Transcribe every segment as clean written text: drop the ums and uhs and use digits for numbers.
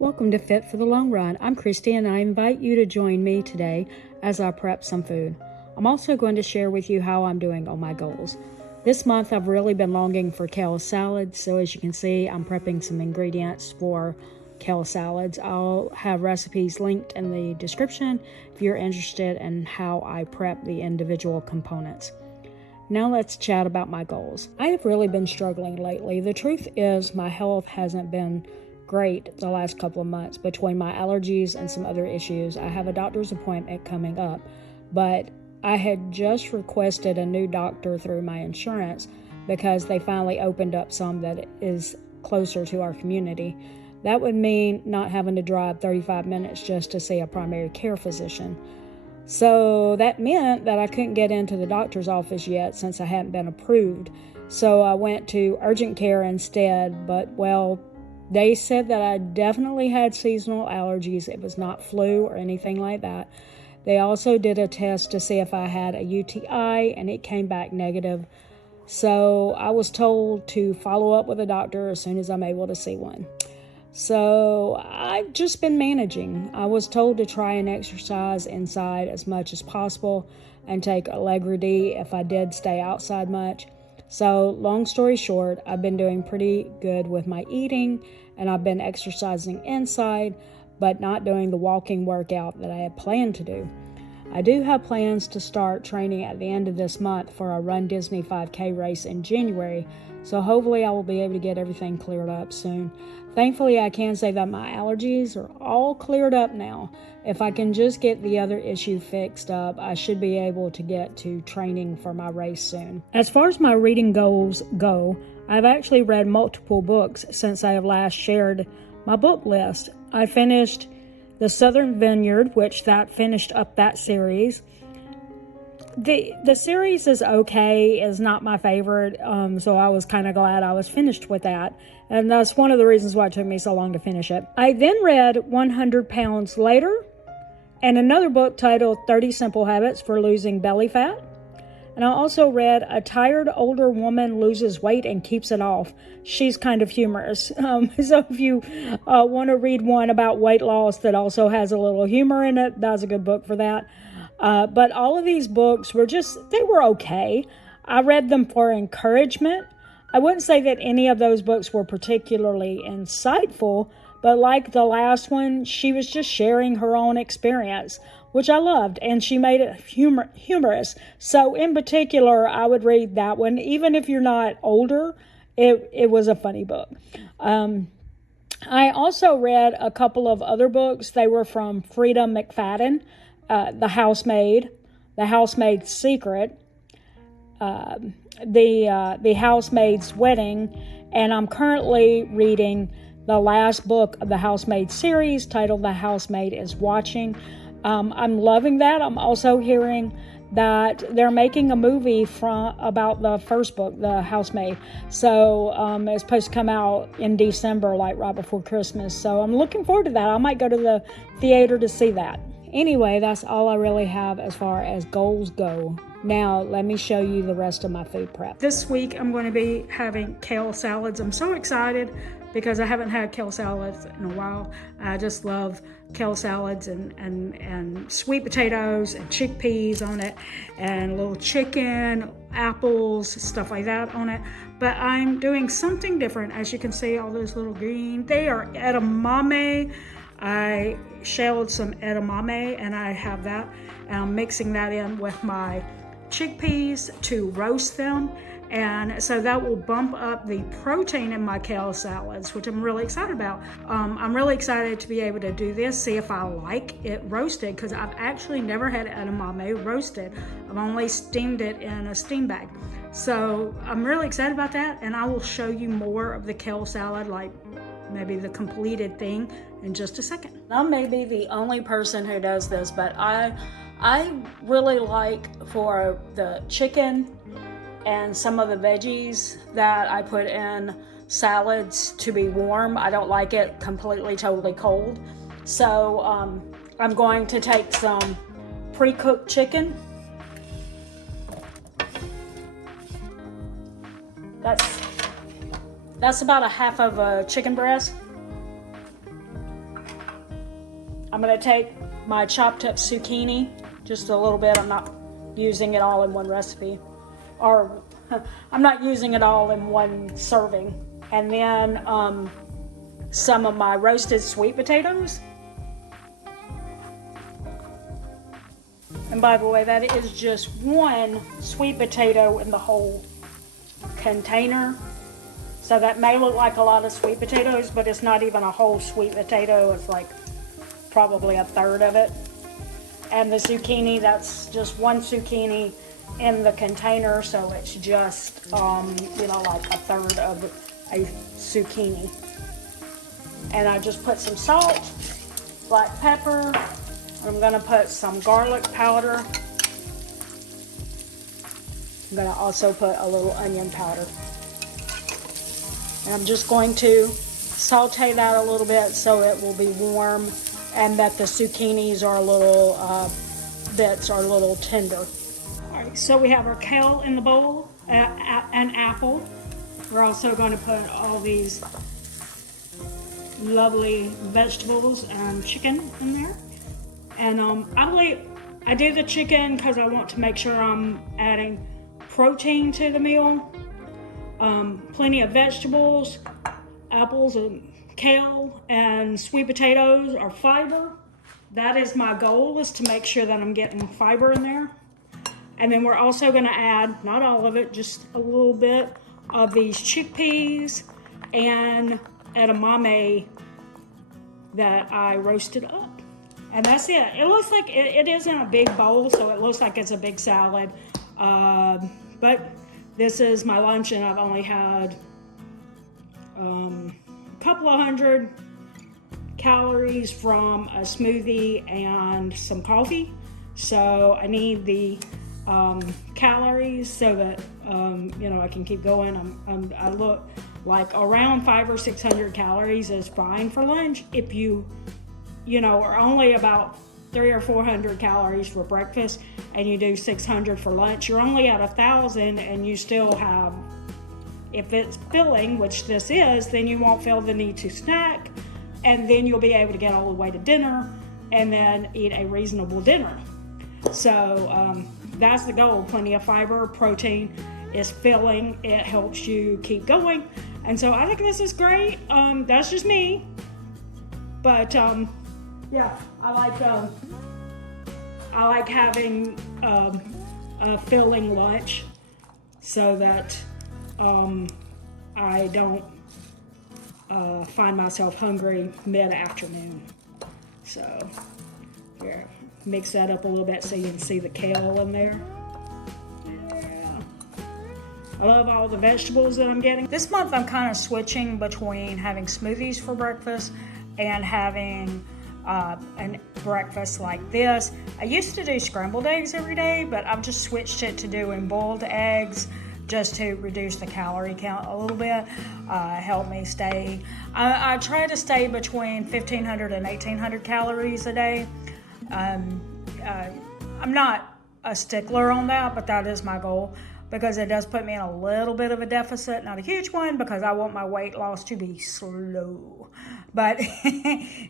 Welcome to Fit for the Long Run. I'm Christy and I invite you to join me today as I prep some food. I'm also going to share with you how I'm doing on my goals. This month I've really been longing for kale salads, so as you can see I'm prepping some ingredients for kale salads. I'll have recipes linked in the description if you're interested in how I prep the individual components. Now let's chat about my goals. I have really been struggling lately. The truth is my health hasn't been great the last couple of months between my allergies and some other issues. I have a doctor's appointment coming up, but I had just requested a new doctor through my insurance because they finally opened up some that is closer to our community. That would mean not having to drive 35 minutes just to see a primary care physician. So that meant that I couldn't get into the doctor's office yet since I hadn't been approved. So I went to urgent care instead, but they said that I definitely had seasonal allergies. It was not flu or anything like that. They also did a test to see if I had a UTI and it came back negative. So I was told to follow up with a doctor as soon as I'm able to see one. So I've just been managing. I was told to try and exercise inside as much as possible and take Allegra D if I did stay outside much. So long story short, I've been doing pretty good with my eating and I've been exercising inside, but not doing the walking workout that I had planned to do. I do have plans to start training at the end of this month for a Run Disney 5K race in January, so hopefully I will be able to get everything cleared up soon. Thankfully, I can say that my allergies are all cleared up now. If I can just get the other issue fixed up, I should be able to get to training for my race soon. As far as my reading goals go, I've actually read multiple books since I have last shared my book list. I finished The Southern Vineyard, which that finished up that series. The series is okay, is not my favorite, so I was kind of glad I was finished with that, and that's one of the reasons why it took me so long to finish it. I then read 100 Pounds Later, and another book titled 30 Simple Habits for Losing Belly Fat, and I also read A Tired Older Woman Loses Weight and Keeps It Off. She's kind of humorous, so if you want to read one about weight loss that also has a little humor in it, that's a good book for that. But all of these books they were okay. I read them for encouragement. I wouldn't say that any of those books were particularly insightful, but like the last one, she was just sharing her own experience, which I loved, and she made it humorous. So in particular, I would read that one. Even if you're not older, it was a funny book. I also read a couple of other books. They were from Frida McFadden. The Housemaid's Secret, the Housemaid's Wedding, and I'm currently reading the last book of the Housemaid series titled The Housemaid is Watching. I'm loving that. I'm also hearing that they're making a movie about the first book, The Housemaid. So it's supposed to come out in December, like right before Christmas. So I'm looking forward to that. I might go to the theater to see that. Anyway, that's all I really have as far as goals go. Now, let me show you the rest of my food prep. This week, I'm going to be having kale salads. I'm so excited because I haven't had kale salads in a while. I just love kale salads and sweet potatoes and chickpeas on it and a little chicken, apples, stuff like that on it. But I'm doing something different. As you can see, all those little green, they are edamame. I shelled some edamame and I have that, and I'm mixing that in with my chickpeas to roast them, and so that will bump up the protein in my kale salads, which I'm really excited about. I'm really excited to be able to do this, see if I like it roasted, because I've actually never had edamame roasted. I've only steamed it in a steam bag. So I'm really excited about that, and I will show you more of the kale salad, like maybe the completed thing, in just a second. I may be the only person who does this, but I really like for the chicken and some of the veggies that I put in salads to be warm. I don't like it completely, totally cold. So I'm going to take some pre-cooked chicken. That's about a half of a chicken breast. I'm gonna take my chopped up zucchini, just a little bit. I'm not using it all in one recipe, or I'm not using it all in one serving. And then some of my roasted sweet potatoes. And by the way, that is just one sweet potato in the whole container. So that may look like a lot of sweet potatoes, but it's not even a whole sweet potato. It's like probably a third of it. And the zucchini, that's just one zucchini in the container, so it's just, you know, like a third of a zucchini. And I just put some salt, black pepper. I'm gonna put some garlic powder. I'm gonna also put a little onion powder. And I'm just going to saute that a little bit so it will be warm and that the zucchinis are a little, bits are a little tender. All right, so we have our kale in the bowl, an apple. We're also going to put all these lovely vegetables and chicken in there. And I do the chicken because I want to make sure I'm adding protein to the meal. Plenty of vegetables, apples and kale and sweet potatoes are fiber. That is my goal, is to make sure that I'm getting fiber in there. And then we're also gonna add, not all of it, just a little bit of these chickpeas and edamame that I roasted up. And that's it. It looks like it isn't a big bowl, so it looks like it's a big salad. But this is my lunch, and I've only had a couple of hundred calories from a smoothie and some coffee. So I need the calories so that you know, I can keep going. I look like around 500 or 600 calories is fine for lunch. If you know, are only about 300 or 400 calories for breakfast and you do 600 for lunch, you're only at 1,000, and you still have, if it's filling, which this is, then you won't feel the need to snack, and then you'll be able to get all the way to dinner and then eat a reasonable dinner. So that's the goal. Plenty of fiber, protein is filling. It helps you keep going. And so I think this is great. That's just me. But yeah, I like having a filling lunch so that I don't find myself hungry mid-afternoon. So here, mix that up a little bit so you can see the kale in there. Yeah. I love all the vegetables that I'm getting. This month I'm kind of switching between having smoothies for breakfast and having an breakfast like this. I used to do scrambled eggs every day, but I've just switched it to doing boiled eggs just to reduce the calorie count a little bit, help me stay. I try to stay between 1,500 and 1,800 calories a day. I'm not a stickler on that, but that is my goal, because it does put me in a little bit of a deficit, not a huge one, because I want my weight loss to be slow. But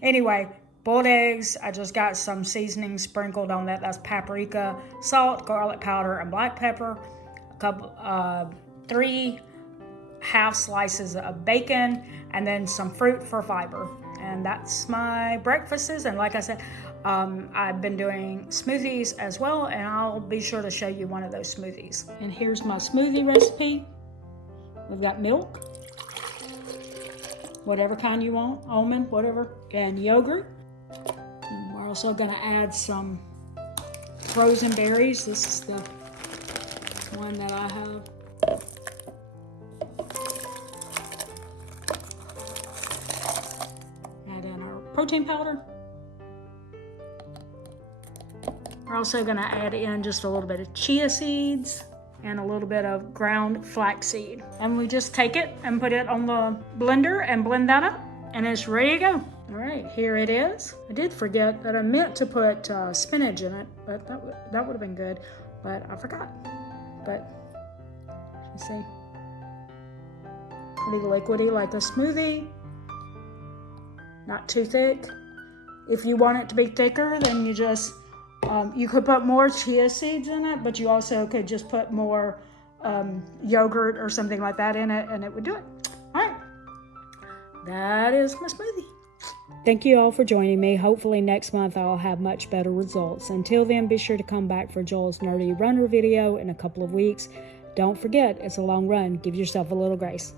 anyway, boiled eggs, I just got some seasoning sprinkled on that. That's paprika, salt, garlic powder, and black pepper. A couple, 3 half slices of bacon, and then some fruit for fiber. And that's my breakfasts. And like I said, I've been doing smoothies as well, and I'll be sure to show you one of those smoothies. And here's my smoothie recipe. We've got milk, whatever kind you want, almond, whatever, and yogurt. And we're also gonna add some frozen berries. This is the one that I have. Add in our protein powder. We're also gonna add in just a little bit of chia seeds and a little bit of ground flaxseed. And we just take it and put it on the blender and blend that up, and it's ready to go. All right, here it is. I did forget that I meant to put spinach in it, but that would have been good, but I forgot. But you see, pretty liquidy, like a smoothie, not too thick. If you want it to be thicker, then you just, you could put more chia seeds in it, but you also could just put more yogurt or something like that in it, and it would do it. All right, that is my smoothie. Thank you all for joining me. Hopefully next month I'll have much better results. Until then, be sure to come back for Joel's Nerdy Runner video in a couple of weeks. Don't forget, it's a long run. Give yourself a little grace.